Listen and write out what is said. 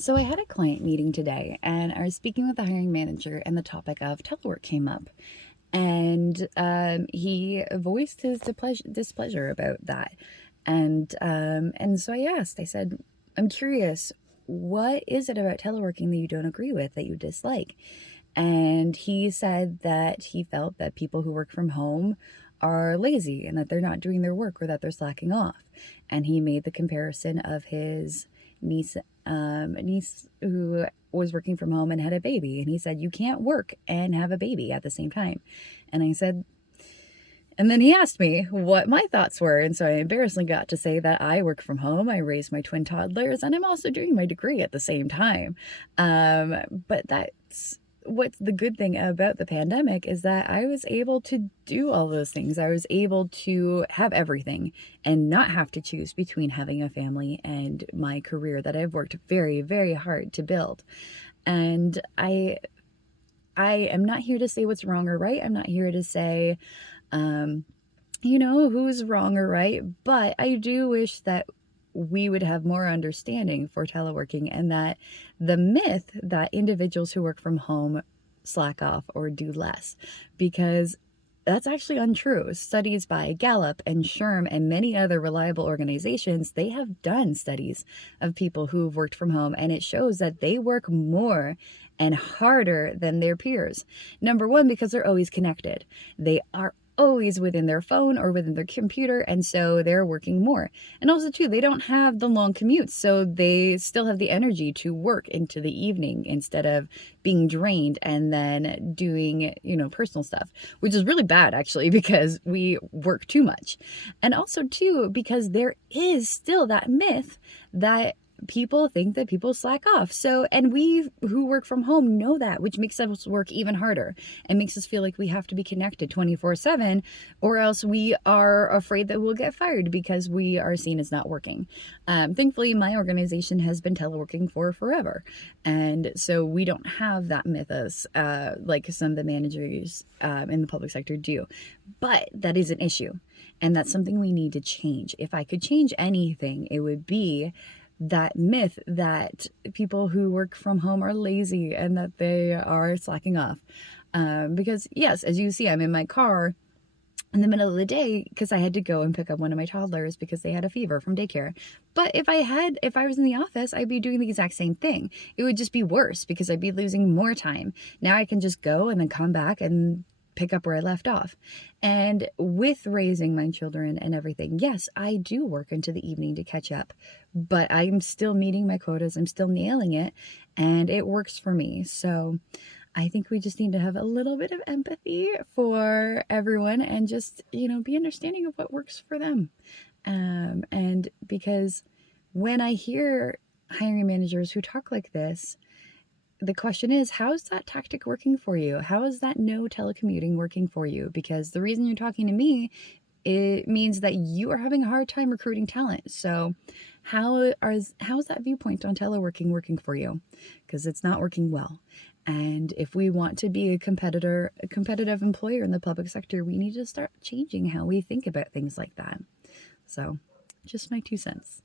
So I had a client meeting today and I was speaking with the hiring manager and the topic of telework came up. And he voiced his displeasure about that. And so I asked, I said, I'm curious, what is it about teleworking that you don't agree with, that you dislike? And he said that he felt that people who work from home are lazy and that they're not doing their work or that they're slacking off. And he made the comparison of his niece, niece who was working from home and had a baby. And he said, you can't work and have a baby at the same time. And I said, and then he asked me what my thoughts were. And so I embarrassingly got to say that I work from home, I raise my twin toddlers, and I'm also doing my degree at the same time. But that's what's the good thing about the pandemic is that I was able to do all those things. I was able to have everything and not have to choose between having a family and my career that I've worked very, very hard to build. And I am not here to say what's wrong or right. I'm not here to say um, who's wrong or right, but I do wish that we would have more understanding for teleworking and that the myth that individuals who work from home slack off or do less, because that's actually untrue. Studies by Gallup and SHRM and many other reliable organizations, they have done studies of people who've worked from home, and it shows that they work more and harder than their peers. Number one, because they're always connected. They are always within their phone or within their computer, and so they're working more. And also too, they don't have the long commutes, so they still have the energy to work into the evening instead of being drained and then doing personal stuff, which is really bad actually, because we work too much. And also too, because there is still that myth that people think that people slack off. So, and we who work from home know that, which makes us work even harder and makes us feel like we have to be connected 24/7, or else we are afraid that we'll get fired because we are seen as not working. Thankfully, my organization has been teleworking for forever. And so we don't have that mythos like some of the managers in the public sector do. But that is an issue. And that's something we need to change. If I could change anything, it would be that myth that people who work from home are lazy and that they are slacking off. Because yes, as you see, I'm in my car in the middle of the day because I had to go and pick up one of my toddlers because they had a fever from daycare. But if I was in the office, I'd be doing the exact same thing. It would just be worse because I'd be losing more time. Now I can just go and then come back and pick up where I left off. And with raising my children and everything, yes, I do work into the evening to catch up, but I'm still meeting my quotas. I'm still nailing it, and it works for me. So I think we just need to have a little bit of empathy for everyone and just, be understanding of what works for them. And because when I hear hiring managers who talk like this, the question is, how is that tactic working for you? How is that no telecommuting working for you? Because the reason you're talking to me, it means that you are having a hard time recruiting talent. So how's that viewpoint on teleworking working for you? Because it's not working well. And if we want to be a competitive employer in the public sector, we need to start changing how we think about things like that. So just my 2 cents.